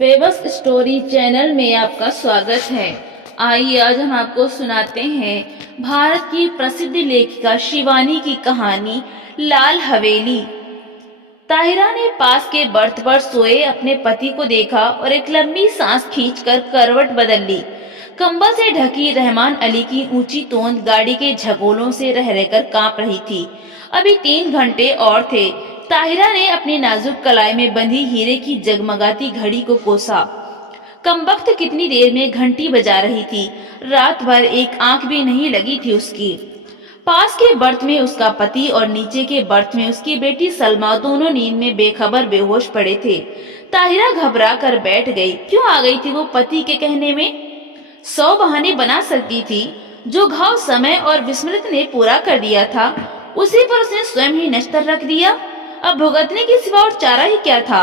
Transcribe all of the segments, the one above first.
Famous story channel में आपका स्वागत है। आइए आज हम आपको सुनाते हैं भारत की प्रसिद्ध लेखिका शिवानी की कहानी लाल हवेली। ताहिरा ने पास के बर्थ पर सोए अपने पति को देखा और एक लंबी सांस खींचकर करवट बदल ली। कंबल से ढकी रहमान अली की ऊंची तोंद गाड़ी के झगोलों से रह रहकर कांप रही थी। अभी 3 घंटे और थे। ताहिरा ने अपनी नाजुक कलाई में बंधी हीरे की जगमगाती घड़ी को कोसा। कमबख्त कितनी देर में घंटी बजा रही थी। रात भर एक आंख भी नहीं लगी थी उसकी। पास के बर्थ में उसका पति और नीचे के बर्थ में उसकी बेटी सलमा दोनों नींद में बेखबर बेहोश पड़े थे। ताहिरा घबरा कर बैठ गई। क्यों आ गई थी वो पति के कहने में? 100 बहाने बना सकती थी। जो घाव समय और विस्मृत ने पूरा कर दिया था उसी पर उसने स्वयं ही नश्तर रख दिया। अब भुगतने के सिवा और चारा ही क्या था।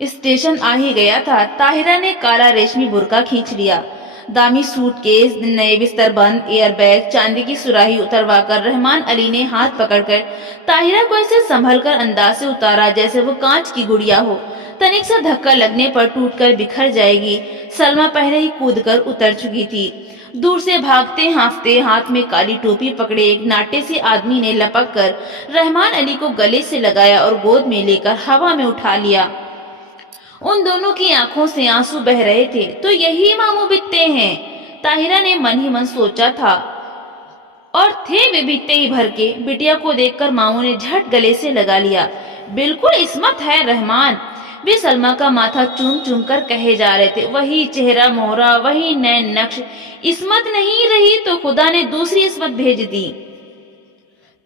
स्टेशन आ ही गया था। ताहिरा ने काला रेशमी बुर्का खींच लिया। दामी सूटकेस, नए बिस्तर बंद, एयरबैग, चांदी की सुराही उतरवाकर रहमान अली ने हाथ पकड़कर ताहिरा को ऐसे संभलकर अंदाज से उतारा जैसे वो कांच की गुड़िया हो। तनिक सा धक्का लगने पर टूटकर बिखर जाएगी। सलमा पहले ही कूदकर उतर चुकी थी। दूर से भागते हांफते हाथ में काली टोपी पकड़े एक नाटे से आदमी ने लपक कर रहमान अली को गले से लगाया और गोद में लेकर हवा में उठा लिया। उन दोनों की आंखों से आंसू बह रहे थे। तो यही मामू बिकते हैं, ताहिरा ने मन ही मन सोचा था। और थे वे बिकते ही भर के। बिटिया को देखकर मामू ने झट गले से लगा लिया। बिल्कुल इस्मत है रहमान, वे सलमा का माथा चूम चूम कर कहे जा रहे थे। वही चेहरा मोहरा, वही नैन नक्श। इस्मत नहीं रही तो खुदा ने दूसरी इस्मत भेज दी।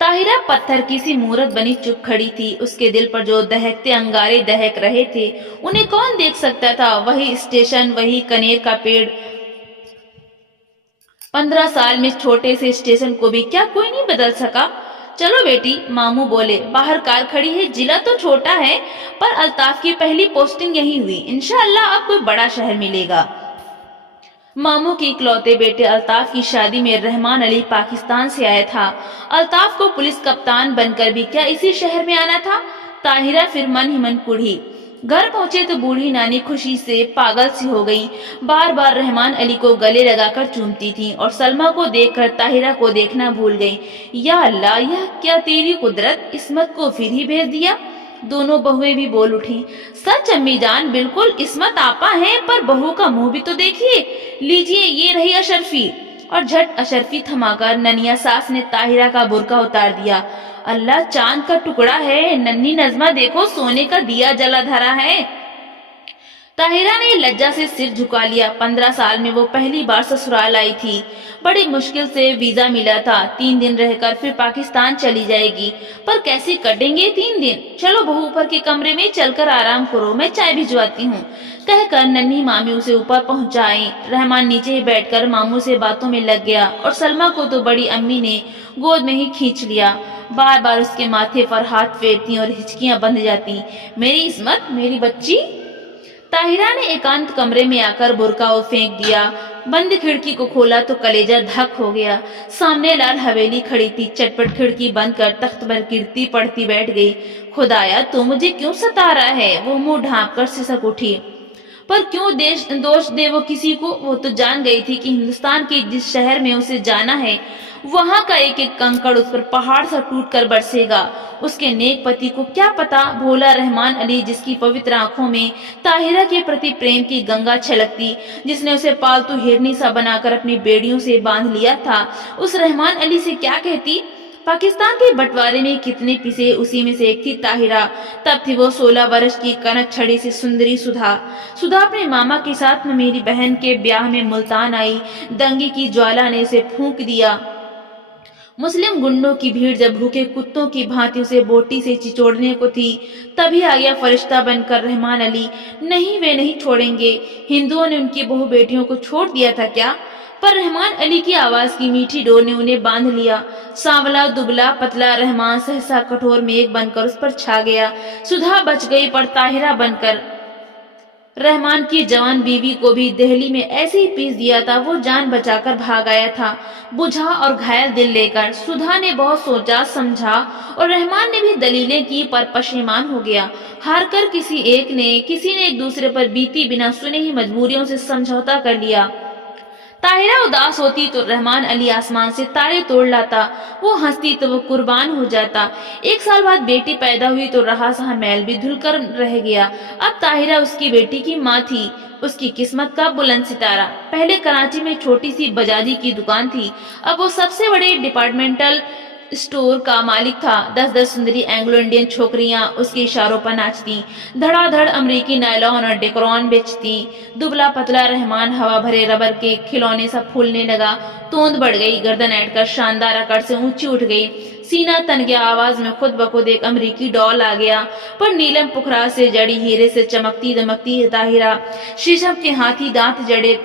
ताहिरा पत्थर की सी मूरत बनी चुप खड़ी थी। उसके दिल पर जो दहकते अंगारे दहक रहे थे उन्हें कौन देख सकता था। वही स्टेशन, वही कनेर का पेड़। 15 साल में छोटे से स्टेशन को भी क्या कोई नहीं बदल सका। चलो बेटी, मामू बोले। बाहर कार खड़ी है। जिला तो छोटा है पर अल्ताफ की पहली पोस्टिंग यही हुई। इंशाअल्लाह अब कोई बड़ा शहर मिलेगा। मामू के इकलौते बेटे अल्ताफ की शादी में रहमान अली पाकिस्तान से आया था। अल्ताफ को पुलिस कप्तान बनकर भी क्या इसी शहर में आना था। ताहिरा फिर मन ही मन कुढ़ी। घर पहुंचे तो बूढ़ी नानी खुशी से पागल सी हो गई। बार बार रहमान अली को गले लगाकर चूमती थी और सलमा को देखकर ताहिरा को देखना भूल गई। या अल्लाह, यह क्या तेरी कुदरत, इस्मत को फिर ही भेज दिया। दोनों बहुएं भी बोल उठी। सच अम्मी जान, बिल्कुल इस्मत आपा है, पर बहू का मुंह भी तो देखिए। लीजिए, ये रही अशरफी। और झट अशरफी थमाकर ननिया सास ने ताहिरा का बुर्का उतार दिया। अल्लाह, चांद का टुकड़ा है। नन्ही नजमा देखो, सोने का दिया जला धरा है। ताहिरा ने लज्जा से सिर झुका लिया। 15 साल में वो पहली बार ससुराल आई थी। बड़ी मुश्किल से वीजा मिला था। 3 दिन रहकर फिर पाकिस्तान चली जाएगी। पर कैसे कटेंगे 3 दिन। चलो बहू, ऊपर के कमरे में चलकर आराम करो, मैं चाय भिजवाती हूँ, कहकर नन्ही मामी उसे ऊपर पहुंचाई। रहमान नीचे ही बैठकर मामू से बातों में लग गया और सलमा को तो बड़ी अम्मी ने गोद में ही खींच लिया। बार बार उसके माथे पर हाथ फेरती और हिचकियां बंध जाती। मेरी इस्मत, मेरी बच्ची। ताहिरा ने एकांत कमरे में आकर बुर्का फेंक दिया। बंद खिड़की को खोला तो कलेजा धक हो गया। सामने लाल हवेली खड़ी थी। चटपट खिड़की बंद कर तख्त पर गिरती पड़ती बैठ गई। खुदाया, तू मुझे क्यों सता रहा है? वो मुंह ढांप कर सिसक उठी। पर क्यों दोष दे वो किसी को। वो तो जान गई थी कि हिंदुस्तान के जिस शहर में उसे जाना है वहां का एक एक कंकड़ उस पर पहाड़ सा टूट कर बरसेगा। उसके नेक पति को क्या पता, भोला रहमान अली जिसकी पवित्र आंखों में ताहिरा के प्रति प्रेम की गंगा छलकती, जिसने उसे पालतू हिरनी सा बनाकर अपनी बेड़ियों से बांध लिया था, उस रहमान अली से क्या कहती। पाकिस्तान के बंटवारे में कितने पिसे, उसी में से एक थी ताहिरा। तब थी वो 16 वर्ष की कनक छड़ी से सुंदरी सुधा। सुधा अपने मामा के साथ मेरी बहन के ब्याह में मुल्तान आई। दंगे की ज्वाला ने उसे फूंक दिया। मुस्लिम गुंडों की भीड़ जब भूखे कुत्तों की भांति उसे बोटी से चिचोड़ने को थी, तभी आ गया फरिश्ता बनकर रहमान अली। नहीं, वे नहीं छोड़ेंगे। हिंदुओं ने उनकी बहु बेटियों को छोड़ दिया था क्या? पर रहमान अली की आवाज की मीठी डोर ने उन्हें बांध लिया। सांवला दुबला पतला रहमान सहसा कठोर मेघ बनकर उस पर छा गया। सुधा बच गई पर ताहिरा बनकर रहमान की जवान बीवी को भी दिल्ली में ऐसे ही पीस दिया था। वो जान बचाकर भाग आया था, बुझा और घायल दिल लेकर। सुधा ने बहुत सोचा समझा और रहमान ने भी दलीलें की, पर पशेमान हो गया। हार कर किसी ने एक दूसरे पर बीती बिना सुने ही मजबूरियों से समझौता कर लिया। ताहिरा उदास होती तो रहमान अली आसमान से तारे तोड़ लाता, वो हंसती तो वो कुर्बान हो जाता। 1 साल बाद बेटी पैदा हुई तो रहा सहा मैल भी धुलकर रह गया। अब ताहिरा उसकी बेटी की माँ थी, उसकी किस्मत का बुलंद सितारा। पहले कराची में छोटी सी बजाजी की दुकान थी, अब वो सबसे बड़े डिपार्टमेंटल स्टोर का मालिक था। 10-10 सुंदरी एंग्लो इंडियन छोकरियां उसके इशारों पर नाचती, धड़ाधड़ अमेरिकी नायलॉन और डेकोरॉन बेचती। दुबला पतला रहमान हवा भरे रबर के खिलौने सा फूलने लगा। तोंद बढ़ गई, गर्दन ऐंठकर शानदार आकार से ऊंची उठ गई, सीना तन गया। आवाज में खुद बखुद एक अमेरिकी डॉल आ गया। पर नीलम पुखरा से जड़ी हीरे से चमकती दमकती ताहिरा, शीशम के हाथी दांत जड़े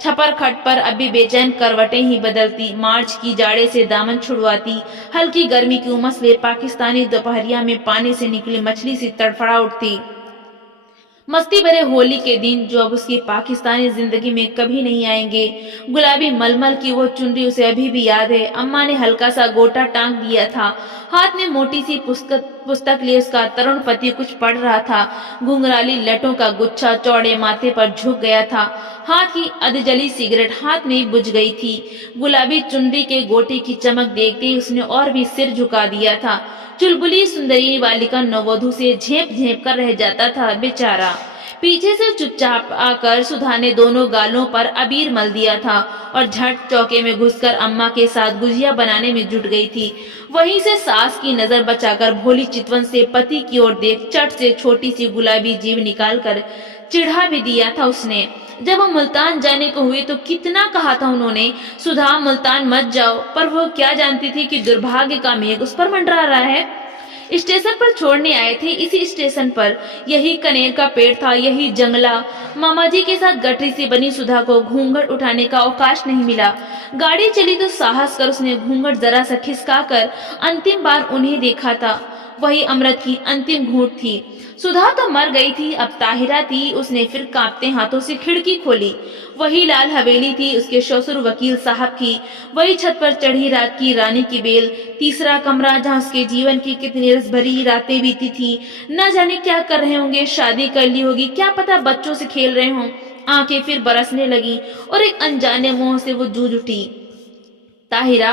छपर खट पर अभी बेचैन करवटें ही बदलती। मार्च की जाड़े से दामन छुड़वाती, हल्की गर्मी की उमस ले पाकिस्तानी दोपहरिया में पानी से निकली मछली सी तड़फड़ा उठती। मस्ती भरे होली के दिन जो अब उसकी पाकिस्तानी जिंदगी में कभी नहीं आएंगे। गुलाबी मलमल की वो चुनरी उसे अभी भी याद है। अम्मा ने हल्का सा गोटा टांग दिया था, हाथ में मोटी सी पुस्तक लिए उसका तरुण पति कुछ पढ़ रहा था। घुंघराली लटों का गुच्छा चौड़े माथे पर झुक गया था। हाथ की अधजली सिगरेट हाथ में बुझ गई थी। गुलाबी चुनरी के गोटे की चमक देखते ही उसने और भी सिर झुका दिया था। चुलबुली सुंदरी बालिका नववधू से झेप झेप कर रह जाता था बेचारा। पीछे से चुपचाप आकर सुधा ने दोनों गालों पर अबीर मल दिया था और झट चौके में घुसकर अम्मा के साथ गुजिया बनाने में जुट गई थी। वहीं से सास की नजर बचाकर भोली चितवन से पति की ओर देख चट से छोटी सी गुलाबी जीभ निकालकर चिढ़ा भी दिया था उसने। जब वो मुल्तान जाने को हुए तो कितना कहा था उन्होंने, सुधा मुल्तान मत जाओ, पर वो क्या जानती थी कि दुर्भाग्य का मेघ उस पर मंडरा रहा है। स्टेशन पर छोड़ने आए थे, इसी स्टेशन पर यही कनेर का पेड़ था, यही जंगला। मामा जी के साथ गठरी से बनी सुधा को घूंघट उठाने का अवकाश नहीं मिला। गाड़ी चली तो साहस कर उसने घूंघट जरा सा खिसकाकर अंतिम बार उन्हें देखा था। वही अमृत की अंतिम घूंट थी। सुधा तो मर गई थी, अब ताहिरा थी। उसने फिर कांपते हाथों से खिड़की खोली। वही लाल हवेली थी उसके ससुर वकील साहब की, वही छत पर चढ़ी रात की रानी की बेल। तीसरा कमरा जहाँ उसके जीवन की कितनी रस भरी रातें बीती थी। न जाने क्या कर रहे होंगे, शादी कर ली होगी, क्या पता बच्चों से खेल रहे हों। आंखें फिर बरसने लगी और एक अनजाने मोह से वो जूझ उठी। ताहिरा,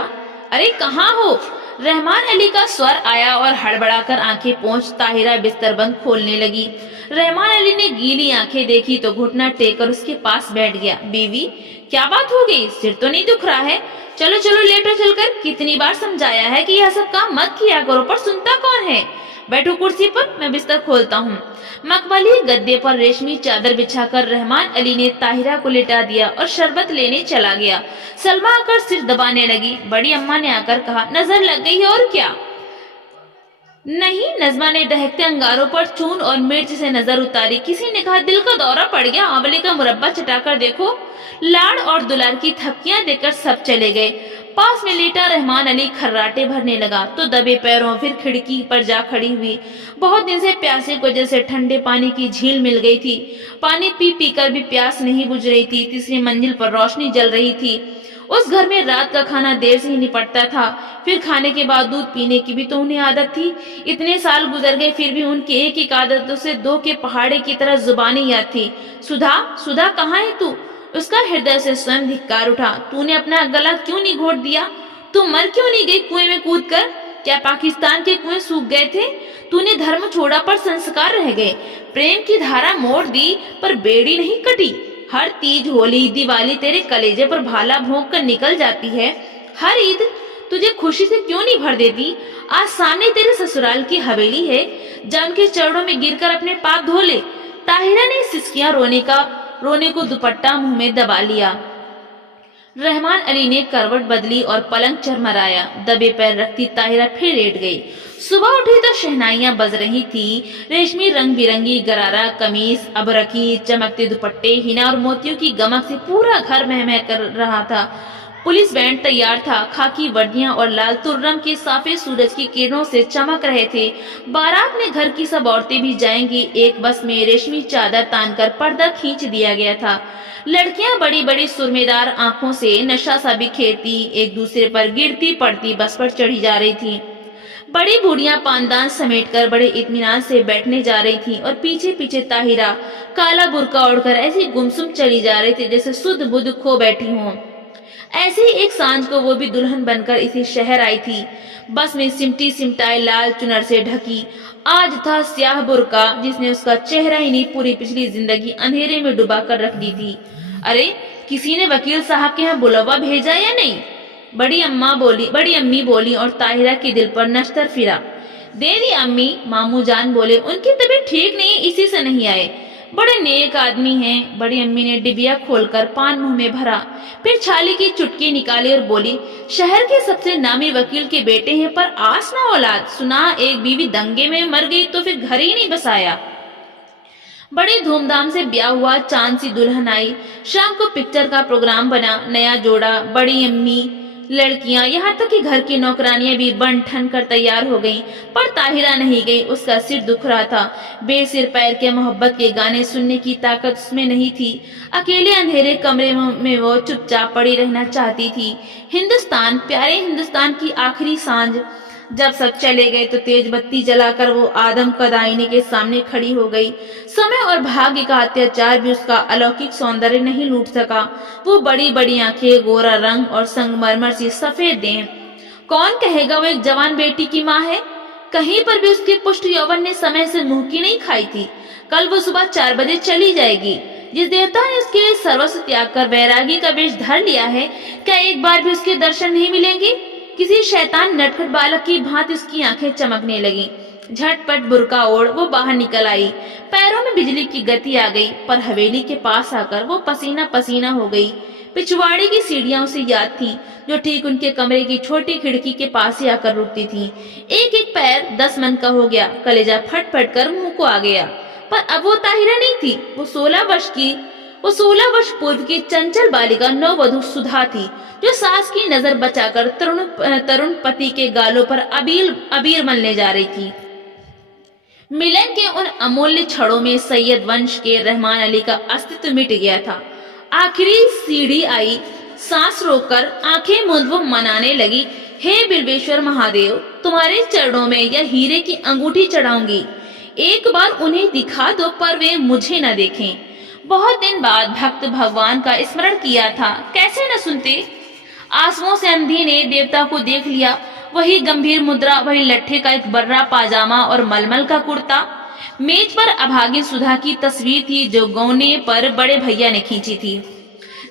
अरे कहाँ हो? रहमान अली का स्वर आया और हड़बड़ाकर आंखें पोंछ ताहिरा बिस्तर बंद खोलने लगी। रहमान अली ने गीली आंखें देखी तो घुटना टेक कर उसके पास बैठ गया। बीवी, क्या बात हो गई? सिर तो नहीं दुख रहा है? चलो चलो लेटो चलकर। कितनी बार समझाया है कि यह सब काम मत किया करो, पर सुनता कौन है? बैठो कुर्सी पर, मैं बिस्तर खोलता हूँ। मखमली गद्दे पर रेशमी चादर बिछाकर रहमान अली ने ताहिरा को लेटा दिया और शरबत लेने चला गया। सलमा आकर सिर दबाने लगी। बड़ी अम्मा ने आकर कहा, नजर लग गई है और क्या? नहीं, नजमा ने दहकते अंगारों पर चून और मिर्च से नजर उतारी। किसी ने कहा, दिल का दौरा पड़ गया, आंवले का मुरब्बा चटाकर देखो। लाड़ और दुलार की थपकियां देकर सब चले गए। पास में लेटा रहमान अली खर्राटे भरने लगा तो दबे पैरों फिर खिड़की पर जा खड़ी हुई। बहुत दिन से प्यासे को जैसे ठंडे पानी की झील मिल गई थी। पानी पी पी कर भी प्यास नहीं बुझ रही थी। तीसरी मंजिल पर रोशनी जल रही थी। उस घर में रात का खाना देर से ही निपटता था। फिर खाने के बाद दूध पीने की भी तो उन्हें आदत थी। इतने साल गुजर गए फिर भी उनकी एक एक आदतों से दो के पहाड़े की तरह जुबानी याद थी। सुधा, सुधा कहाँ है तू? उसका हृदय से स्वयं धिक्कार उठा। तूने अपना गला क्यों नहीं घोट दिया? तू मर क्यों नहीं गई कुएं में कूद कर? क्या पाकिस्तान के कुएं सूख गए थे? तूने धर्म छोड़ा पर संस्कार रह गए। प्रेम की धारा मोड़ दी पर बेड़ी नहीं कटी। हर तीज, होली, दिवाली तेरे कलेजे पर भाला भोंक कर निकल जाती है। हर ईद तुझे खुशी से क्यों नहीं भर देती? आज सामने तेरे ससुराल की हवेली है, जा उनके चरणों में गिरकर अपने पाप धो ले। ताहिरा ने सिसकियां रोने को दुपट्टा मुंह में दबा लिया। रहमान अली ने करवट बदली और पलंग चरमराया। दबे पैर रखती ताहिरा फिर लेट गई। सुबह उठी तो शहनाइयां बज रही थी। रेशमी रंग बिरंगी गरारा कमीज, अबरकी, चमकते दुपट्टे, हिना और मोतियों की गमक से पूरा घर महमह कर रहा था। पुलिस बैंड तैयार था, खाकी वर्दियां और लाल तुर्रम के साफे सूरज की किरणों से चमक रहे थे। बारात में घर की सब औरतें भी जाएंगी। एक बस में रेशमी चादर तानकर पर्दा खींच दिया गया था। लड़कियां बड़ी बड़ी सुरमेदार आंखों से नशा सा बिखेरती एक दूसरे पर गिरती पड़ती बस पर चढ़ी जा रही थी। बड़ी बूढ़ियां पानदान समेटकर बड़े इत्मीनान से बैठने जा रही थीं और पीछे पीछे ताहिरा काला बुर्का ओढ़कर ऐसी गुमसुम चली जा रही थी जैसे सुध बुध खो बैठी हों। ऐसी एक सांझ को वो भी दुल्हन बनकर इसी शहर आई थी। बस में सिमटी सिमटाए लाल चुनर से ढकी आज था स्याह बुर्का जिसने उसका चेहरा ही नहीं पूरी पिछली जिंदगी अंधेरे में डुबा कर रख दी थी। अरे किसी ने वकील साहब के यहाँ बुलावा भेजा या नहीं? बड़ी अम्मी बोली और ताहिरा के दिल पर नश्तर फिरा। दे दी अम्मी, मामू जान बोले। उनकी तबीयत ठीक नहीं, इसी से नहीं आए। बड़े नेक आदमी हैं। बड़ी अम्मी ने डिबिया खोलकर पान मुंह में भरा, फिर छाली की चुटकी निकाली और बोली, शहर के सबसे नामी वकील के बेटे हैं, पर आस ना औलाद। सुना एक बीवी दंगे में मर गई तो फिर घर ही नहीं बसाया। बड़ी धूमधाम से ब्याह हुआ, चांद सी दुल्हन आई। शाम को पिक्चर का प्रोग्राम बना, नया जोड़ा, बड़ी अम्मी, लड़कियां, यहाँ तक कि घर की नौकरानियां भी बन ठन कर तैयार हो गईं, पर ताहिरा नहीं गई। उसका सिर दुख रहा था। बेसिर पैर के मोहब्बत के गाने सुनने की ताकत उसमें नहीं थी। अकेले अंधेरे कमरे में वो चुपचाप पड़ी रहना चाहती थी। हिंदुस्तान, प्यारे हिंदुस्तान की आखिरी सांझ। जब सब चले गए तो तेज बत्ती जलाकर वो आदम कद आईने के सामने खड़ी हो गई। समय और भाग्य का अत्याचार भी उसका अलौकिक सौंदर्य नहीं लूट सका। वो बड़ी बड़ी आंखें, गोरा रंग और संगमरमर सी सफेद देह। कौन कहेगा वो एक जवान बेटी की माँ है? कहीं पर भी उसके पुष्ट यौवन ने समय से मुंह की नहीं खाई थी। कल वो सुबह 4 बजे चली जाएगी। जिस देवता ने उसके लिए सर्वस्व त्याग कर वैरागी का वेश धर लिया है, क्या एक बार भी उसके दर्शन नहीं मिलेंगे? किसी शैतान नटखट बालक की भांति उसकी आंखें चमकने लगी। झटपट बुर्का ओढ़ वो बाहर निकल आई। पैरों में बिजली की गति आ गई, पर हवेली के पास आकर वो पसीना पसीना हो गई। पिछवाड़ी की सीढ़ियां उसे याद थी, जो ठीक उनके कमरे की छोटी खिड़की के पास ही आकर रुकती थी। एक एक पैर 10 मन का हो गया। कलेजा फट फट कर मुंह को आ गया। पर अब वो ताहिरा नहीं थी। वो 16 वर्ष पूर्व की चंचल बालिका नववधू सुधा थी, जो सास की नजर बचाकर तरुण पति के गालों पर अबीर मलने जा रही थी। मिलन के उन अमूल्य क्षणों में सैयद वंश के रहमान अली का अस्तित्व मिट गया था। आखिरी सीढ़ी आई। सांस रोककर आंखें मूंद वो मनाने लगी, हे बिल्वेश्वर महादेव, तुम्हारे चरणों में यह हीरे की अंगूठी चढ़ाऊंगी। एक बार उन्हें दिखा दो, पर वे मुझे न देखें। बहुत दिन बाद भक्त भगवान का स्मरण किया था, कैसे न सुनते। आंसुओं से अंधी ने देवता को देख लिया। वही गंभीर मुद्रा, वही लट्ठे का एक बर्रा पाजामा और मलमल का कुर्ता। मेज पर अभागिन सुधा की तस्वीर थी, जो गौने पर बड़े भैया ने खींची थी।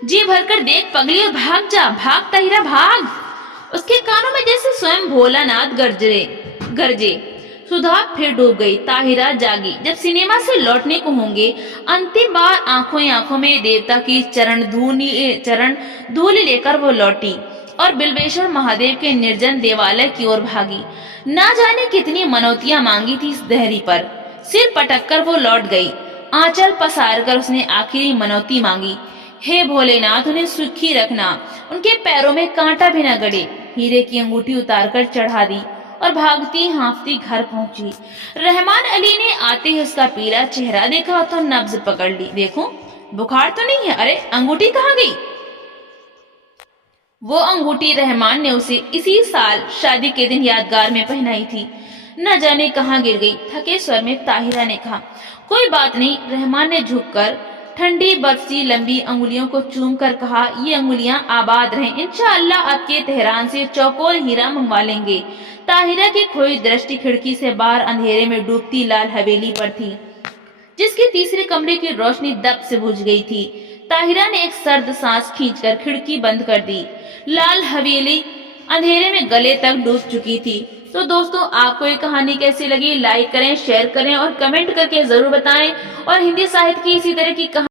जी भरकर देख पगली और भाग जा, भाग ताहिरा भाग। उसके कानों में जैसे स्वयं भोलानाथ गरजे। सुधा फिर डूब गई। ताहिरा जागी। जब सिनेमा से लौटने को होंगे, अंतिम बार आंखों में देवता की चरण धूल लेकर वो लौटी और बिल्वेश्वर महादेव के निर्जन देवालय की ओर भागी। ना जाने कितनी मनौतियां मांगी थी इस देहरी पर। सिर पटक कर वो लौट गई। आंचल पसार कर उसने आखिरी मनौती मांगी, हे भोलेनाथ, उन्हें सुखी रखना, उनके पैरों में कांटा भी न गड़े। हीरे की अंगूठी उतारकर चढ़ा दी और भागती हांफती घर पहुंची। रहमान अली ने आते ही उसका पीला चेहरा देखा तो नब्ज पकड़ ली। देखो, बुखार तो नहीं है? अरे अंगूठी कहाँ गई? वो अंगूठी रहमान ने उसे इसी साल शादी के दिन यादगार में पहनाई थी। न जाने कहाँ गिर गई। थके स्वर में ताहिरा ने कहा, कोई बात नहीं। रहमान ने झुककर ठंडी बर्फ सी लंबी अंगुलियों को चूम कर कहा, ये अंगुलियां आबाद रहें। इंशाअल्लाह आपके तेहरान से चौकोर हीरा मंगवा लेंगे। ताहिरा की खोई दृष्टि खिड़की से बाहर अंधेरे में डूबती लाल हवेली पर थी, जिसके तीसरे कमरे की रोशनी दब से बुझ गई थी। ताहिरा ने एक सर्द सांस खींचकर खिड़की बंद कर दी। लाल हवेली अंधेरे में गले तक डूब चुकी थी। तो दोस्तों, आपको ये कहानी कैसी लगी? लाइक करें, शेयर करें और कमेंट करके जरूर बताएं। और हिंदी साहित्य की इसी तरह की